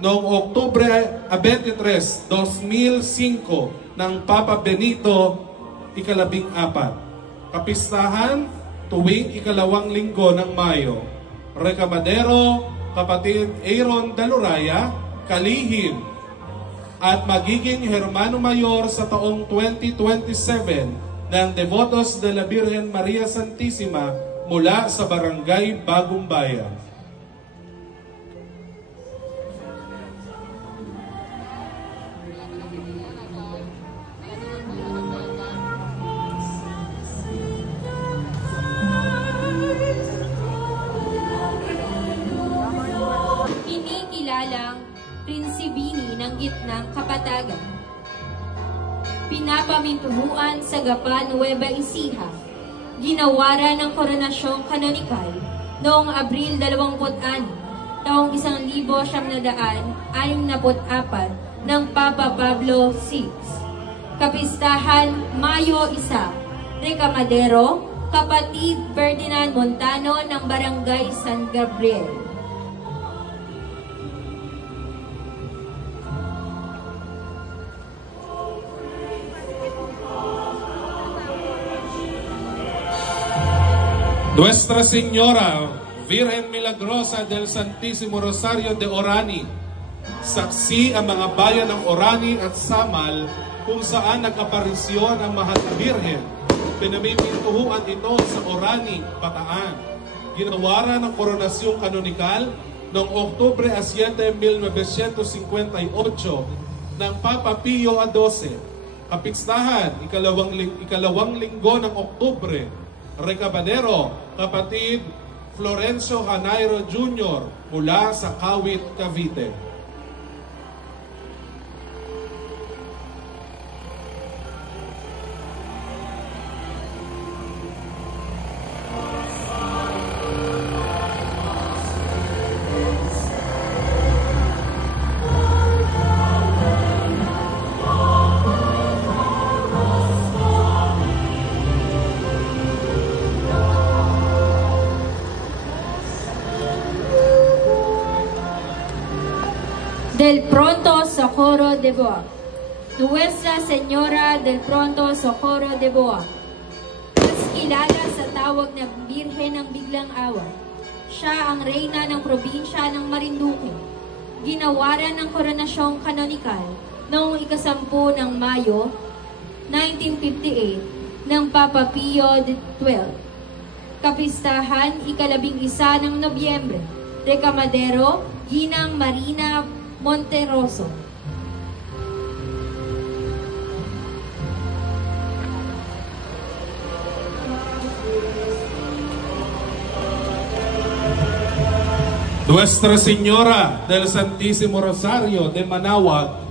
noong Oktubre 23, 2005 ng Papa Benito ika-14. Kapistahan tuwing ika-2 linggo ng Mayo. Recamadero, kapatid Aaron Daluraya, kalihim, at magiging Hermano Mayor sa taong 2027 ng Devotos de la Virgen Maria Santissima mula sa Barangay Bagong Bayan. Kinikilalang Prinsibini ng Gitnang Kapatagan. Pinapamintuhuan sa Gapan, Nueva Ecija. Ginawara ng Koronasyong Kanonikal noong Abril 26, taong 1964 ng Papa Pablo VI. Kapistahan Mayo 1, Recamadero, kapatid Ferdinand Montano ng Barangay San Gabriel. Nuestra Señora, Virgen Milagrosa del Santísimo Rosario de Orani, saksi ang mga bayan ng Orani at Samal kung saan nag-aparisyon ang Mahal na Birhen. Pinamimintuhuan ito sa Orani, Bataan. Ginawara ng Koronasyong Kanonikal noong Oktubre 7, 1958 ng Papa Pio XII. Kapistahan, ikalawang linggo ng Oktubre. Recamadero, kapatid Florencio Janairo Jr. mula sa Kawit, Cavite. Del Pronto Socorro de Boa. Nuestra Señora del Pronto Socorro de Boa. Mas kilala sa tawag na Birhen ng Biglang Awa. Siya ang reyna ng probinsya ng Marinduque. Ginawaran ng Koronasyong Kanonikal noong ika-10 ng Mayo 1958 ng Papa Pio XII. Kapistahan ika-11 ng Nobyembre. Recamadero, Ginang Marina Monteroso. Nuestra Señora del Santísimo Rosario de Manaoag,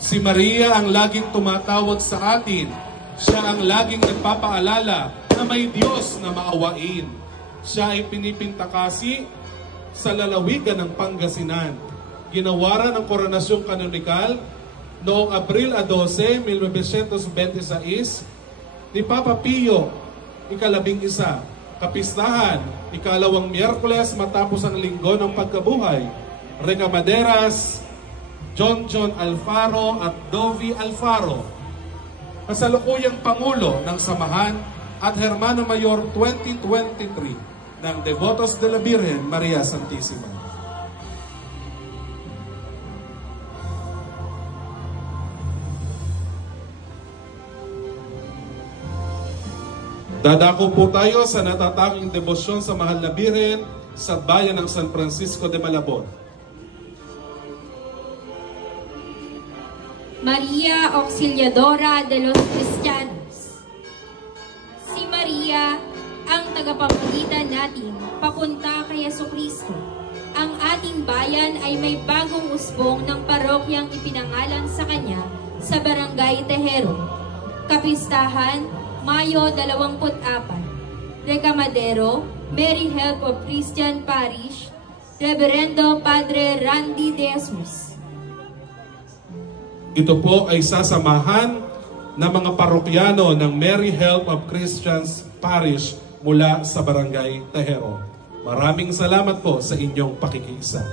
si Maria ang laging tumatawag sa atin. Siya ang laging nagpapaalala na may Diyos na maawain. Siya ay pinipintakasi sa lalawigan ng Pangasinan. Ginawara ng Koronasyong Kanonikal noong Abril 12, 1926 ni Papa Pio ika-11. Kapistahan, ika-2 Miyerkules matapos ang linggo ng pagkabuhay. Recamaderas, John Alfaro at Dovi Alfaro. Kasalukuyang Pangulo ng Samahan at Hermano Mayor 2023 ng Devotos de la Virgen Maria Santissima. Dadako po tayo sa natatanging debosyon sa Mahal na Birhen sa bayan ng San Francisco de Malabon. Maria Auxiliadora de los Cristianos. Si Maria ang tagapamagitan natin papunta kay Jesucristo. Ang ating bayan ay may bagong usbong ng parokyang ipinangalan sa kanya sa Barangay Tejero. Kapistahan, Mayo 24. Recamadero, Mary Help of Christian Parish, Reverendo Padre Randy De Jesus. Ito po ay sasamahan ng mga parokyano ng Mary Help of Christians Parish mula sa Barangay Tejero. Maraming salamat po sa inyong pakikiisa.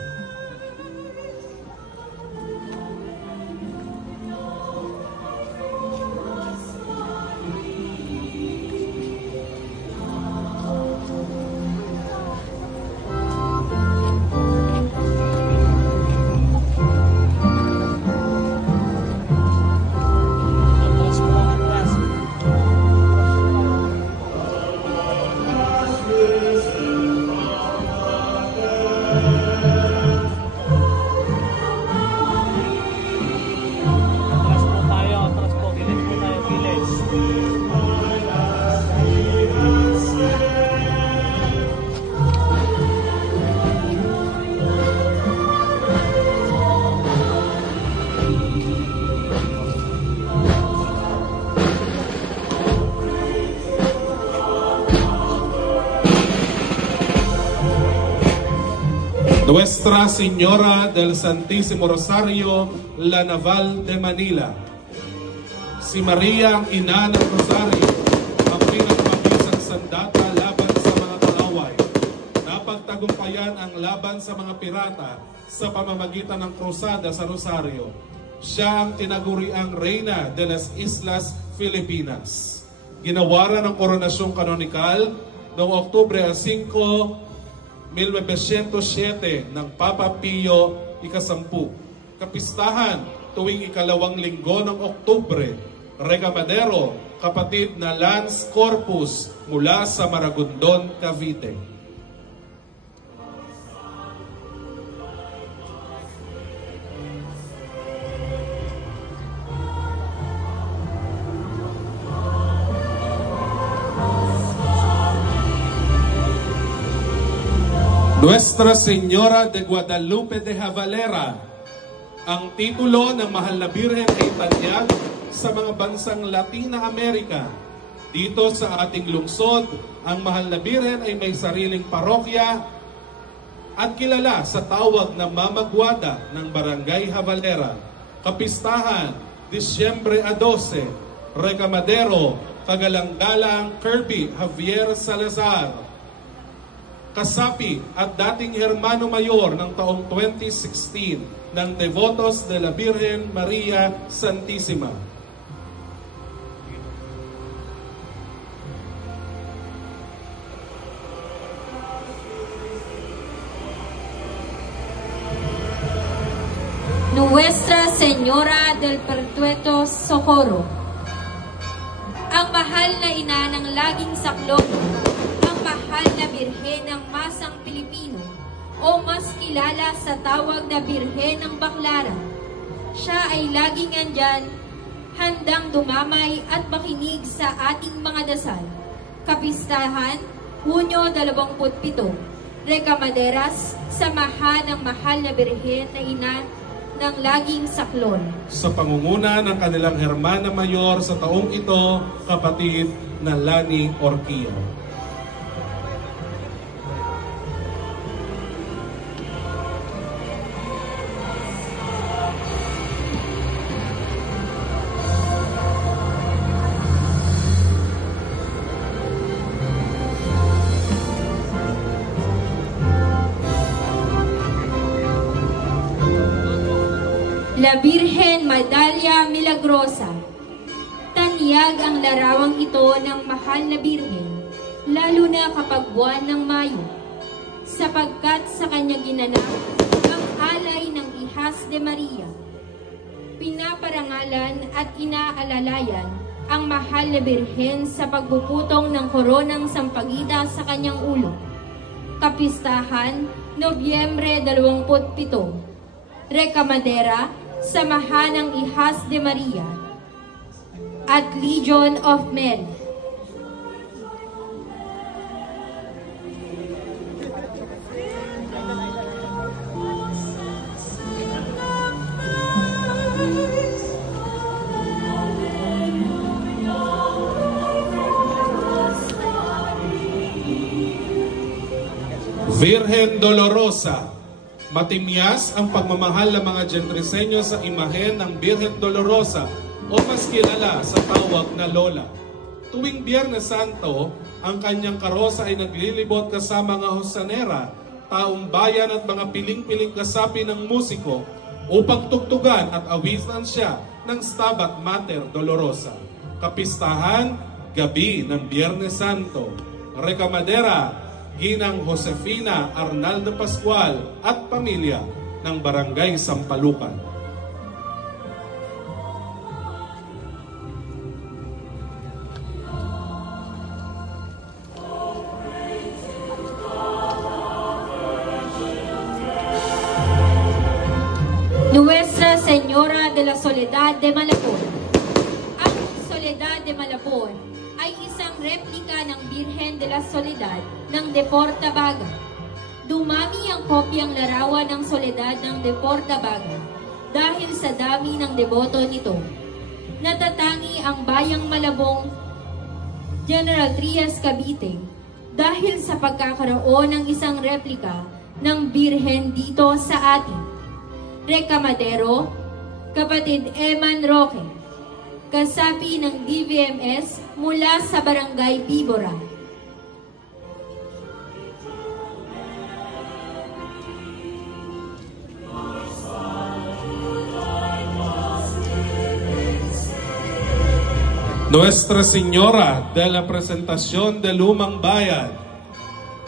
Nuestra Señora del Santísimo Rosario, La Naval de Manila. Si Maria ang ina ng Rosario, ang pinagmabisang sandata laban sa mga kalaway. Napagtagumpayan ang laban sa mga pirata sa pamamagitan ng krusada sa Rosario. Siya ang tinaguriang Reyna de las Islas Filipinas. Ginawaran ng koronasyong kanonikal noong Oktubre 5, 1907 ng Papa Pio X. Kapistahan tuwing ikalawang linggo ng Oktubre. Regamadero, kapatid na Lance Corpus mula sa Maragondon, Cavite. Nuestra Señora de Guadalupe de Javalera. Ang titulo ng Mahal na Birhen ay tanyag sa mga bansang Latina Amerika. Dito sa ating lungsod, ang Mahal na Birhen ay may sariling parokya at kilala sa tawag na Mama Guada ng Barangay Javalera. Kapistahan, Disyembre 12, Regamadero, Kagalang-galang Kirby Javier Salazar. Kasapi at dating Hermano Mayor ng taong 2016 ng Devotos de la Virgen Maria Santísima. Nuestra Señora del Perpetuo Socorro. Ang mahal na ina ng laging saklolo, ang mahal na Birhen ng Masang Pilipino, o mas kilala sa tawag na Birhen ng Baclaran. Siya ay laging andyan, handang dumamay at makinig sa ating mga dasal. Kapistahan, Hunyo 27, Recamaderas, samahan ng mahal na Birhen na ina ng laging saklol. Sa pangunguna ng kanilang Hermana Mayor sa taong ito, kapatid na Lani Orquia. La Virgen Medalla Milagrosa. Tanyag ang larawang ito ng mahal na Birhen, lalo na kapag buwan ng Mayo, sapagkat sa kanya ginanap ang alay ng Ihas de Maria. Pinaparangalan at inaalalayan ang mahal na Birhen sa pagbuputong ng koronang sampagita sa kanyang ulo. Kapistahan, Nobyembre 27, Recamadera, samahan ng Ihas de Maria at Legion of Men. Virgen Dolorosa. Matimyas ang pagmamahal ng mga Gentriseño sa imahen ng Virgen Dolorosa o mas kilala sa tawag na Lola. Tuwing Biyernes Santo, ang kanyang karosa ay naglilibot kasama ng hosanera, taong bayan at mga piling-piling kasapi ng musiko upang tugtugan at awisan siya ng Stabat Mater Dolorosa. Kapistahan, gabi ng Biyernes Santo. Recamadera, Ginang Josefina Arnaldo Pascual at pamilya ng Barangay Sampalucan. Nuestra Señora de la Soledad de Malabon. Ang Soledad de Malabon ay isang replika ng Birhen de la Soledad ng Deporta Baga. Dumami ang kopyang larawan ng Soledad ng Deporta Baga dahil sa dami ng deboto nito. Natatangi ang bayang Malabong, General Trias, Cavite dahil sa pagkakaroon ng isang replika ng Birhen dito sa atin. Recamadero, Kapatid Eman Roque, kasapi ng DVMS mula sa Barangay Bibora. Nuestra Señora de la Presentación de Lumang Bayan,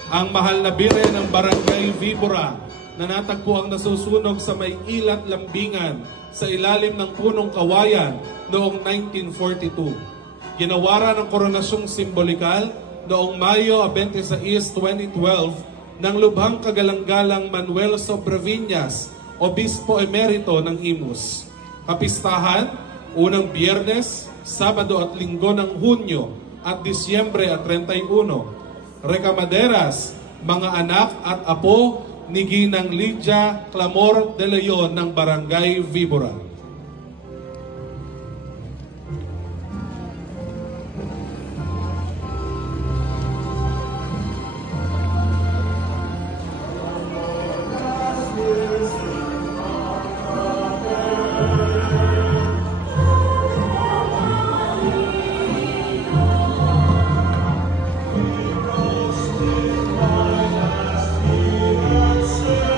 ang mahal na Birhen ng Barangay Bibora na natagpuang nasusunog sa may ilat lambingan sa ilalim ng punong kawayan noong 1942. Ginawara ng koronasyong simbolikal noong Mayo 26, 2012 ng lubhang kagalang-galang Manuel Sobreviñas, Obispo Emerito ng Imus. Kapistahan, unang Biyernes, Sabado at Linggo ng Hunyo at Disyembre at 31. Recamaderas, mga anak at apo ni Ginang Lydia Clamor de Leon ng Barangay Bibora.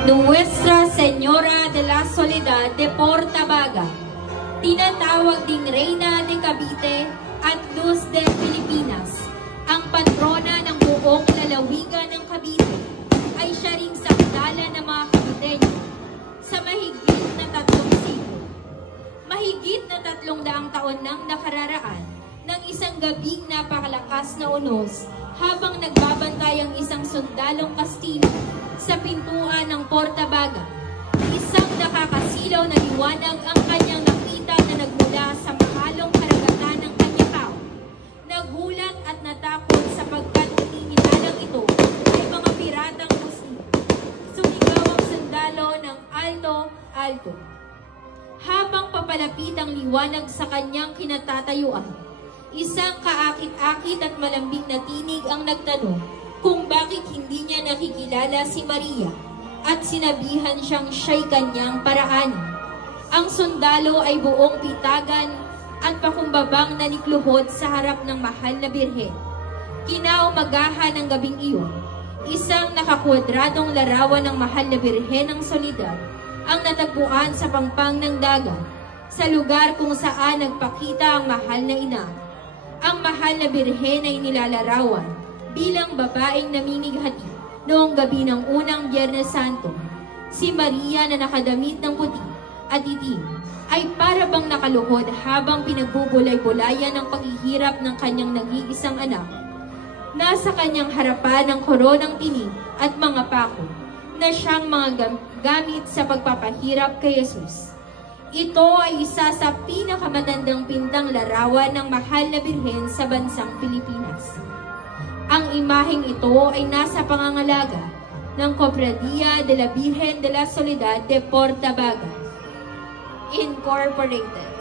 Nuestra Señora de la Soledad de Portabaga, tinatawag ding Reyna de Cavite at Luz de Pilipinas, ang patrona ng buong lalawigan ng Cavite, ay siya ring sakdala ng mga Caviteño sa mahigit na 3 siglo. Mahigit na 300 taon nang nakararaan ng isang gabing napakalakas na unos habang nagbabantay ang isang sundalong Kastilo sa pintuan ng Portabaga. Isang nakakasilaw na liwanag ang kanyang nakita na nagmula sa mahalong karagatan ng kanyang tao. Nagulat at natakot sapagkat inilalang ito ay mga piratang Muslim. Sumigaw ang sundalo ng alto, alto. Habang papalapit ang liwanag sa kanyang kinatatayuan, isang kaakit-akit at malambing na tinig ang nagtanong kung bakit hindi niya nakikilala si Maria at sinabihan siyang siya'y kanyang paraan. Ang sundalo ay buong pitagan at pakumbabang nanikluhod sa harap ng mahal na Birhen. Kinaumagahan ng gabing iyon, isang nakakwadradong larawan ng mahal na Birhen ng Soledad ang natagpuan sa pangpang ng dagat, sa lugar kung saan nagpakita ang mahal na ina. Ang mahal na Birhen ay nilalarawan bilang babaeng namimighati noong gabi ng unang Biyernes Santo. Si Maria na nakadamit ng puti at itim ay para bang nakaluhod habang pinagbubulay-bulayan ng paghihirap ng kanyang nag-iisang anak. Nasa kanyang harapan ang koronang tinig at mga pako na siyang mga gamit sa pagpapahirap kay Jesus. Ito ay isa sa pinakamatandang pintang larawan ng mahal na Birhen sa bansang Pilipinas. Ang imaheng ito ay nasa pangangalaga ng Cofradía de la Virgen de la Soledad de Portabaga, Incorporated.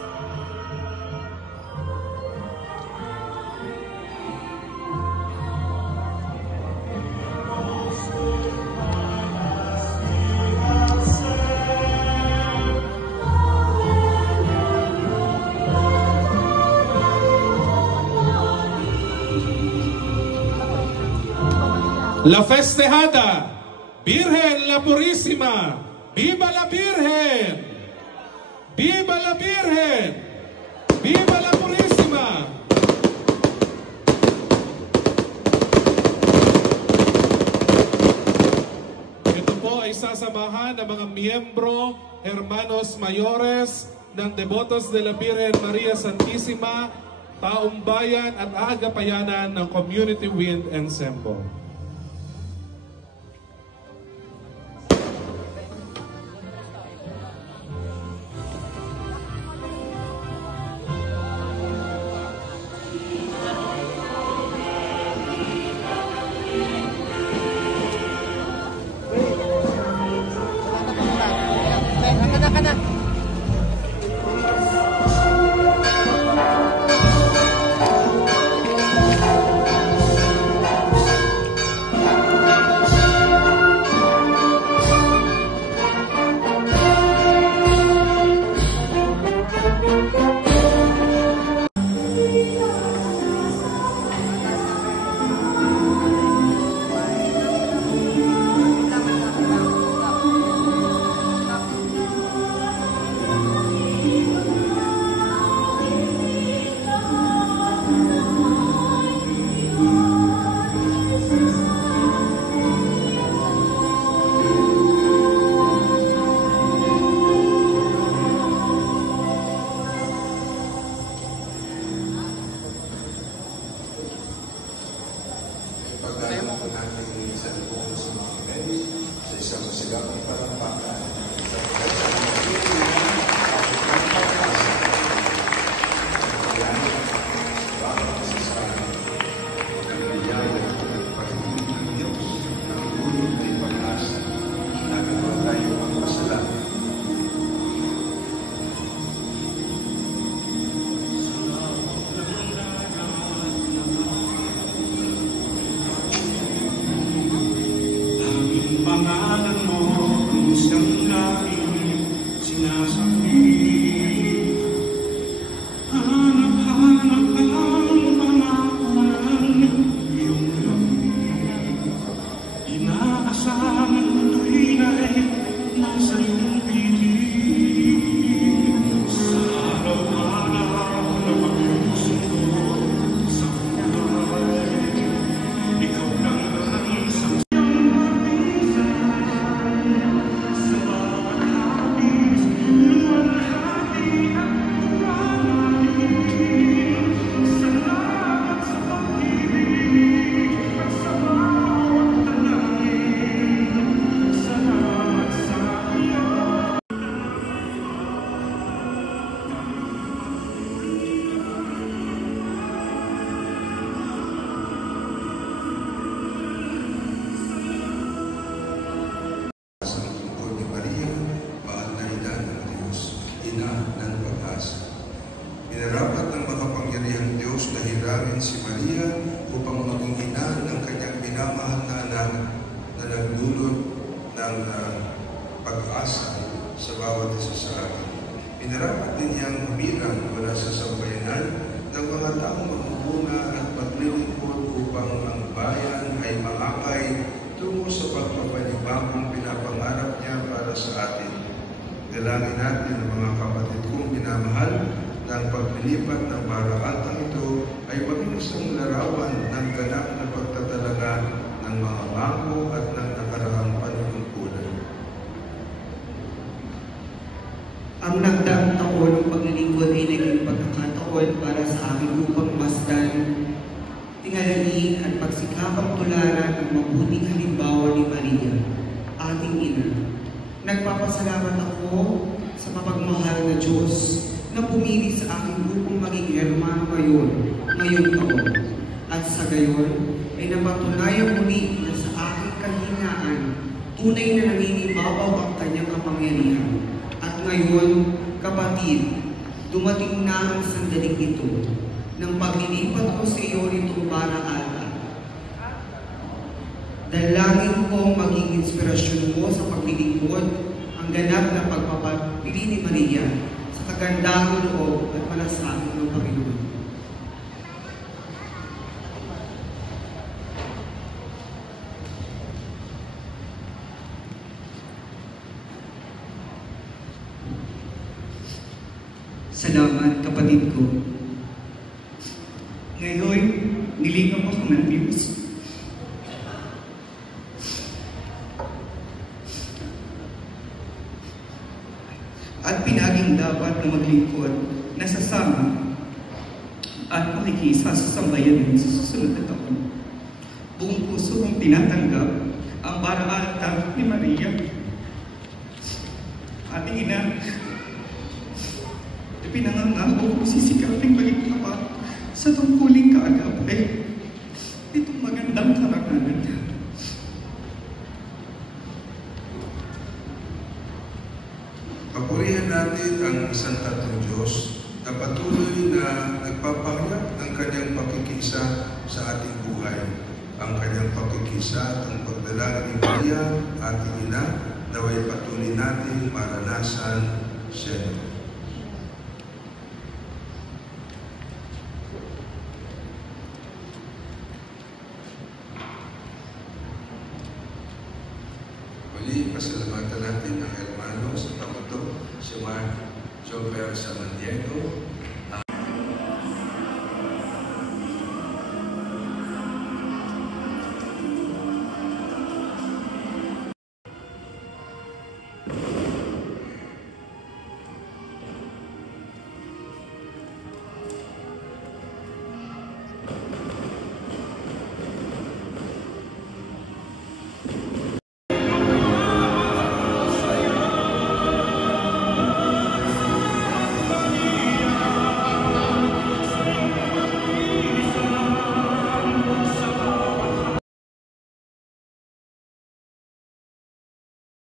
La festejada, Virgen la Purísima, ¡viva la Virgen! ¡Viva la Virgen! ¡Viva la Purísima! Ito po ay sasamahan ng mga miyembro, hermanos mayores ng Devotos de la Virgen María Santísima, taong bayan at aagapayanan ng Community Wind Ensemble. masigapang palampakan sa pangalan mo ang siyang laging sinasabi. Hanap-hanap ang pangako ng iyong lamig. Inaasahan mo'y na'y nasa iyong piling. Sa araw-araw na pagsusundo sa buhay, ikaw lang ang isang Minarapat ng makapangyarihang Diyos na hiramin si Maria upang maging ina ng kanyang minamahal na anak na nagdulot ng pag-asa sa bawat isa sa atin. Minarapat din niyang humirang mula sa sambayanan ng mga taong magmumuna at maglilingkod upang ang bayan ay maakay tungo sa pagpapanibagong pinapangarap niya para sa atin. Dalangin natin ang mga kapatid kong minamahal na ang paglilipat ng baraatang ito ay maging isang larawan ng ganap na pagtatalaga ng mga mangko at ng nakaraang panunungkulan. Ang nagdaang taon ng paglilingkod ay naging pagkakataon para sa akin upang masdan, tingalain at pagsikapang tularan ang mabuting halimbawa ni Maria, ating ina. Nagpapasalamat ako sa mapagmahal na Diyos na pumili sa aking grupong maging hermano ngayong taon. At sa gayon, ay napatunayan muli na sa aking kahinaan, tunay na naninibabaw ang kanyang kapangyarihan. At ngayon, kapatid, dumating na ang sandaling ito ng paglilipat ko sa iyo nitong baraata. Dalangin kong maging inspirasyon mo sa paglilingkod ang ganap na pagpapapili ni Maria sa kagandahang loob at malasakit ng Panginoon. Salamat, kapatid ko. Ngayon, nilingap ako ng Diyos. At pinaging dapat na maglingkod na sasama at makikisa sa sambayanan sa susunod na taon. Buong puso kong tinatanggap ang baraata ni Maria. Ating ina, pinangangako kong sisikaping maging tapat sa tungkuling kaagapay itong magandang karangalan. Papurihan natin ang Santatong Diyos na patuloy na nagpapahayag ng kanyang pakikisa sa ating buhay. Ang kanyang pakikisa at ang pagdalangin ni Maria, ating ina, naway patuloy natin maranasan siya. Muli, pasalamatan natin ang hermano sa pamato, si Mark Jomper San Diego,